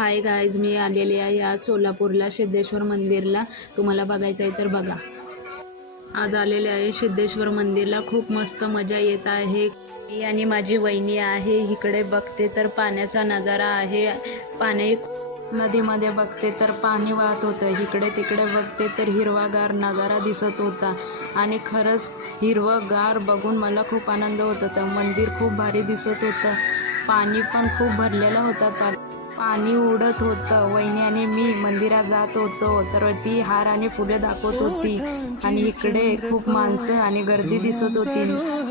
Hi guys, मी आलेले आहे आज सोलापूरला सिद्धेश्वर मंदिरला. तुम्हाला बघायचं आहे तर बघा. आज आलेले आहे सिद्धेश्वर मंदिरला. खूप मस्त मजा येत आहे. मी आणि माझी वहिनी आहे. इकडे बघते तर पाण्याचा नजारा आहे. पाणी नदीमध्ये बघते तर पाणी वाहत होतं. इकडे तिकडे बघते तर हिरवागार नजारा दिसत होता आणि खरंच हिरवंगार बघून मला खूप आनंद होत होता. मंदिर खूप भारी दिसत होतं. पाणी पण खूप भरलेलं होतं. पाणी उडत होतं. वहिनी आणि मी मंदिरात जात होतो तर ती हार आणि फुले दाखवत होती आणि इकडे खूप माणसं आणि गर्दी दिसत होती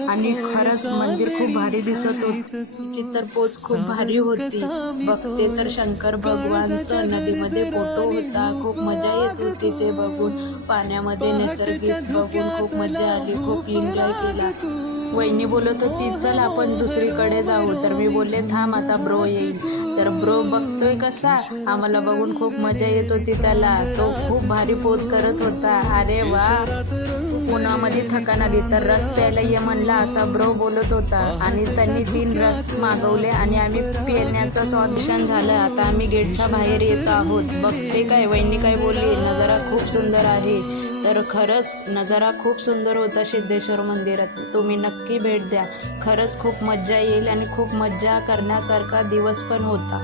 आणि खरंच मंदिर खूप भारी दिसत होतं. तिची तर पोच खूप भारी होती. बघते तर शंकर भगवानचं नदीमध्ये फोटो होता. खूप मजा येत होती ते बघून. पाण्यामध्ये नैसर्गिक बघून खूप मजा आली. खूप एन्जॉय केला. वहिनी बोलत होती चल आपण दुसरीकडे जाऊ, तर मी बोलले थांब आता ब्रो येईल. तर ब्रो बघतोय कसा, आम्हाला बघून खूप मजा येत होती त्याला. तो खूप भारी पोज करत होता. अरे वा, उन्हामध्ये थकान आली तर रस प्यायला ये म्हणला असा ब्रो बोलत होता आणि त्यांनी 3 रस मागवले आणि आम्ही पिण्याचं स्वादिष्टान झालं. आता आम्ही गेटच्या बाहेर येत आहोत. बघते काय वहिनी काय बोलली, नजारा खूप सुंदर आहे. तर खरंच नजारा खूप सुंदर होता सिद्धेश्वर मंदिरात. तुम्ही नक्की भेट द्या. खरंच खूप मज्जा येईल आणि खूप मज्जा करण्यासारखा दिवस पण होता.